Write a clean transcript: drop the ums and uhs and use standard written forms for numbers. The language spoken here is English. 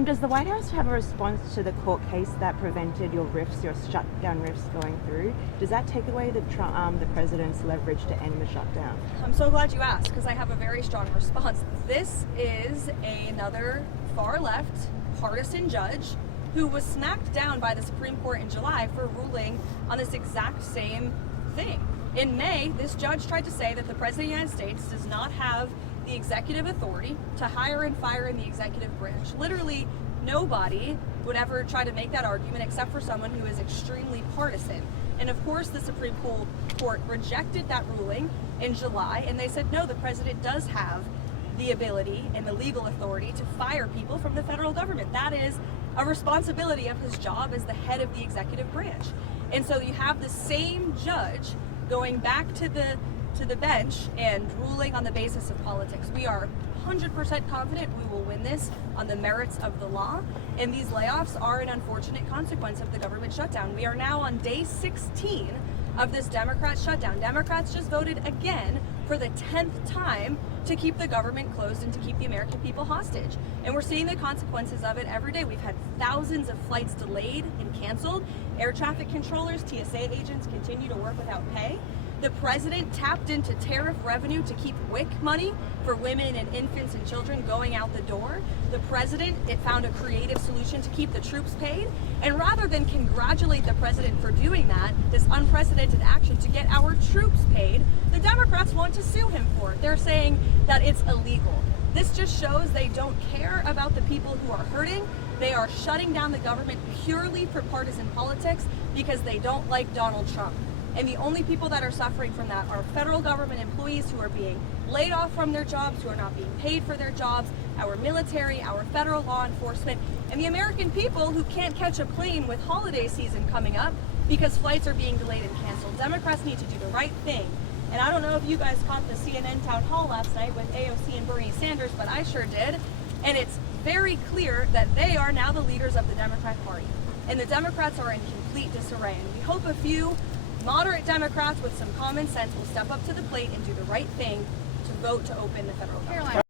Does the White House have a response to the court case that prevented your shutdown rifts going through? Does that take away the president's leverage to end the shutdown? I'm so glad you asked, because I have a very strong response. This is another far-left partisan judge who was smacked down by the Supreme Court in July for ruling on this exact same thing. In May, this judge tried to say that the President of the United States does not have the executive authority to hire and fire in the executive branch. Literally, nobody would ever try to make that argument except for someone who is extremely partisan. And of course, the Supreme Court rejected that ruling in July, and they said, no, the president does have the ability and the legal authority to fire people from the federal government. That is a responsibility of his job as the head of the executive branch. And so you have the same judge going back to the bench and ruling on the basis of politics. We are 100% confident we will win this on the merits of the law, and these layoffs are an unfortunate consequence of the government shutdown. We are now on day 16 of this Democrat shutdown. Democrats just voted again for the 10th time to keep the government closed and to keep the American people hostage. And we're seeing the consequences of it every day. We've had thousands of flights delayed and canceled. Air traffic controllers, TSA agents continue to work without pay. The president tapped into tariff revenue to keep WIC money for women and infants and children going out the door. The president found a creative solution to keep the troops paid. And rather than congratulate the president for doing that, this unprecedented action to get our troops paid, the Democrats want to sue him for it. They're saying that it's illegal. This just shows they don't care about the people who are hurting. They are shutting down the government purely for partisan politics because they don't like Donald Trump. And the only people that are suffering from that are federal government employees who are being laid off from their jobs, who are not being paid for their jobs, our military, our federal law enforcement, and the American people who can't catch a plane with holiday season coming up because flights are being delayed and canceled. Democrats need to do the right thing. And I don't know if you guys caught the CNN town hall last night with AOC and Bernie Sanders, but I sure did. And it's very clear that they are now the leaders of the Democrat Party. And the Democrats are in complete disarray. And we hope a few moderate Democrats with some common sense will step up to the plate and do the right thing to vote to open the federal government.